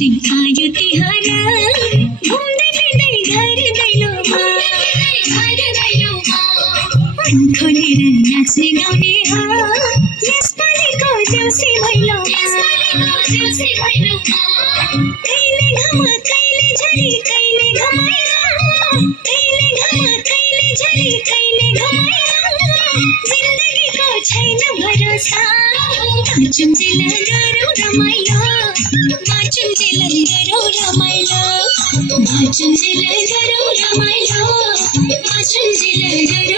सिखायो तिहार घुम्दै फिर्दै घर दैलोमा मन खोलेर नाच्ने गाउने हो यसपालिको देउसी भैलोमा कहिले घाम कहिले झरी कहिले घमाइलो कहिले घाम कहिले झरी कहिले घमाइलो जिन्दगीको छैन भरोसा बाँचुन्जेल गरौँ रमाइलो बाँचुन्जेल गरौँ रमाइलो बाँचुन्जेल गरौँ रमाइलो बाँचुन्जेल गरौँ